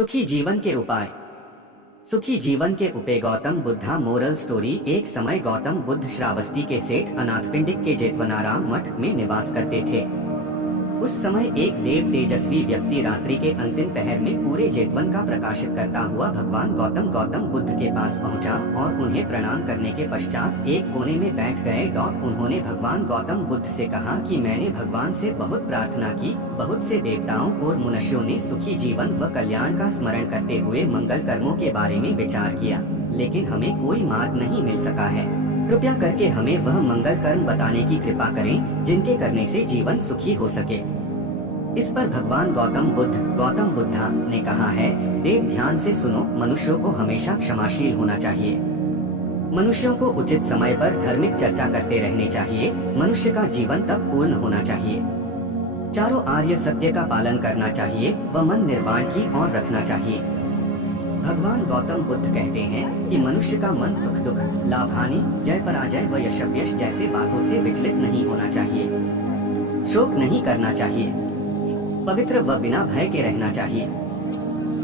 सुखी जीवन के उपाय। सुखी जीवन के उपाय। Gautam Buddha moral story. एक समय गौतम बुद्ध श्रावस्ती के सेठ अनाथपिंडिक के जेतवनाराम मठ में निवास करते थे। उस समय एक देव तेजस्वी व्यक्ति रात्रि के अंतिम पहर में पूरे जेतवन का प्रकाशित करता हुआ भगवान गौतम बुद्ध के पास पहुंचा और उन्हें प्रणाम करने के पश्चात एक कोने में बैठ गए। उन्होंने भगवान गौतम बुद्ध से कहा कि मैंने भगवान से बहुत प्रार्थना की। बहुत से देवताओं और मनुष्यों ने सुखी जीवन व कल्याण का स्मरण करते हुए मंगल कर्मों के बारे में विचार किया, लेकिन हमें कोई मार्ग नहीं मिल सका है। कृपया करके हमें वह मंगल कर्म बताने की कृपा करें जिनके करने से जीवन सुखी हो सके। इस पर भगवान गौतम बुद्धा ने कहा है, देव ध्यान से सुनो। मनुष्यों को हमेशा क्षमाशील होना चाहिए। मनुष्यों को उचित समय पर धार्मिक चर्चा करते रहने चाहिए। मनुष्य का जीवन तब पूर्ण होना चाहिए। चारों आर्य सत्य का पालन करना चाहिए व मन निर्वाण की ओर रखना चाहिए। भगवान गौतम बुद्ध कहते हैं कि मनुष्य का मन सुख दुख, लाभ हानि, जय पराजय व यश अपयश जैसे बातों से विचलित नहीं होना चाहिए। शोक नहीं करना चाहिए। पवित्र व बिना भय के रहना चाहिए।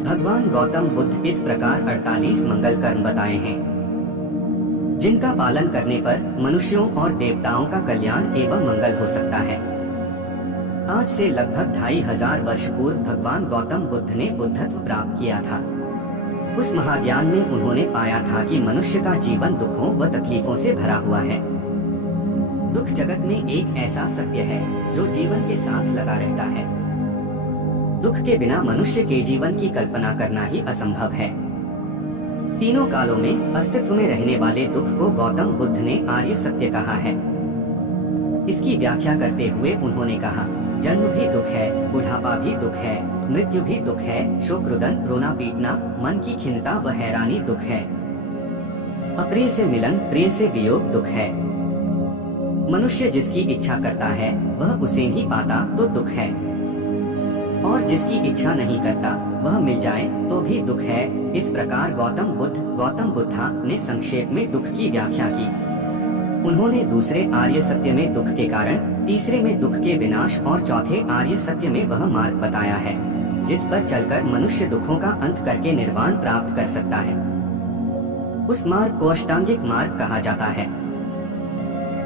भगवान गौतम बुद्ध इस प्रकार 48 मंगल कर्म बताए हैं, जिनका पालन करने पर मनुष्यों और देवताओं का कल्याण एवं मंगल हो सकता है। आज से लगभग 2500 वर्ष पूर्व भगवान गौतम बुद्ध ने बुद्धत्व प्राप्त किया था। उस महाज्ञान में उन्होंने पाया था कि मनुष्य का जीवन दुखों व तकलीफों से भरा हुआ है। दुख जगत में एक ऐसा सत्य है जो जीवन के साथ लगा रहता है। दुख के बिना मनुष्य के जीवन की कल्पना करना ही असंभव है। तीनों कालों में अस्तित्व में रहने वाले दुख को गौतम बुद्ध ने आर्य सत्य कहा है। इसकी व्याख्या करते हुए उन्होंने कहा, जन्म भी दुख है, बुढ़ापा भी दुख है, मृत्यु भी दुख है, शोक रुदन, रोना पीटना, मन की खिन्नता व हैरानी दुख है, अप्रिय से मिलन, प्रिय से वियोग दुख है। मनुष्य जिसकी इच्छा करता है वह उसे ही पाता तो दुख है, और जिसकी इच्छा नहीं करता वह मिल जाए तो भी दुख है। इस प्रकार गौतम बुद्धा ने संक्षेप में दुख की व्याख्या की। उन्होंने दूसरे आर्य सत्य में दुख के कारण, तीसरे में दुख के विनाश और चौथे आर्य सत्य में वह मार्ग बताया है जिस पर चलकर मनुष्य दुखों का अंत करके निर्वाण प्राप्त कर सकता है। उस मार्ग को अष्टांगिक मार्ग कहा जाता है।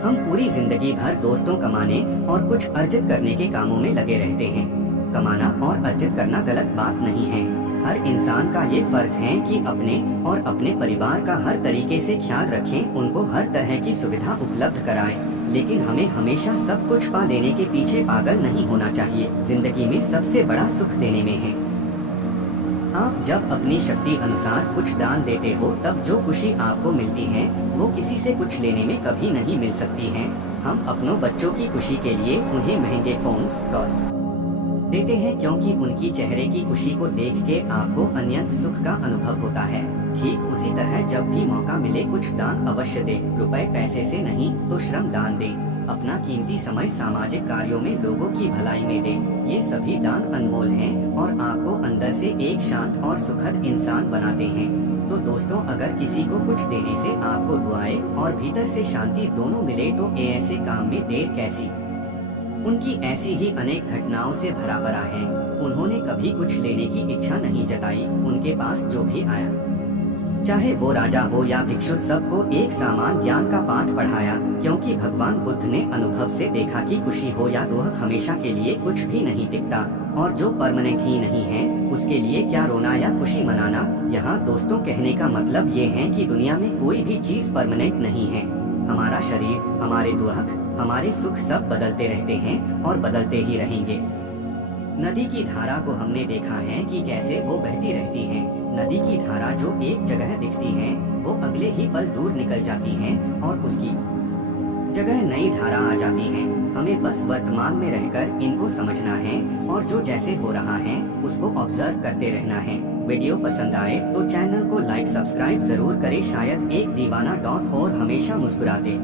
हम पूरी जिंदगी भर दोस्तों कमाने और कुछ अर्जित करने के कामों में लगे रहते हैं। कमाना और अर्जित करना गलत बात नहीं है। हर इंसान का ये फर्ज है कि अपने और अपने परिवार का हर तरीके से ख्याल रखें, उनको हर तरह की सुविधा उपलब्ध कराएं। लेकिन हमें हमेशा सब कुछ पा लेने के पीछे पागल नहीं होना चाहिए। जिंदगी में सबसे बड़ा सुख देने में है। आप जब अपनी शक्ति अनुसार कुछ दान देते हो तब जो खुशी आपको मिलती है वो किसी से कुछ लेने में कभी नहीं मिल सकती है। हम अपनों बच्चों की खुशी के लिए उन्हें महंगे फोन्स, टॉयज देते हैं क्योंकि उनकी चेहरे की खुशी को देख के आपको अनंत सुख का अनुभव होता है। ठीक उसी तरह जब भी मौका मिले कुछ दान अवश्य दे। रुपए पैसे से नहीं तो श्रम दान दे। अपना कीमती समय सामाजिक कार्यों में लोगों की भलाई में दे। ये सभी दान अनमोल हैं और आपको अंदर से एक शांत और सुखद इंसान बनाते हैं। तो दोस्तों, अगर किसी को कुछ देने से आपको दुआएं और भीतर से शांति दोनों मिले तो ऐसे काम में देर कैसी। उनकी ऐसी ही अनेक घटनाओं से भरा पड़ा है। उन्होंने कभी कुछ लेने की इच्छा नहीं जताई। उनके पास जो भी आया, चाहे वो राजा हो या भिक्षु, सबको एक समान ज्ञान का पाठ पढ़ाया। क्योंकि भगवान बुद्ध ने अनुभव से देखा कि खुशी हो या दुख हमेशा के लिए कुछ भी नहीं टिकता, और जो परमानेंट ही नहीं है उसके लिए क्या रोना या खुशी मनाना। यहाँ दोस्तों कहने का मतलब ये है कि दुनिया में कोई भी चीज परमानेंट नहीं है। हमारा शरीर, हमारे दुख, हमारे सुख सब बदलते रहते हैं और बदलते ही रहेंगे। नदी की धारा को हमने देखा है कि कैसे वो बहती रहती है। नदी की धारा जो एक जगह दिखती है वो अगले ही पल दूर निकल जाती है और उसकी जगह नई धारा आ जाती है। हमें बस वर्तमान में रहकर इनको समझना है और जो जैसे हो रहा है उसको ऑब्जर्व करते रहना है। वीडियो पसंद आए तो चैनल को लाइक सब्सक्राइब जरूर करें। शायद एक दीवाना और हमेशा मुस्कुराते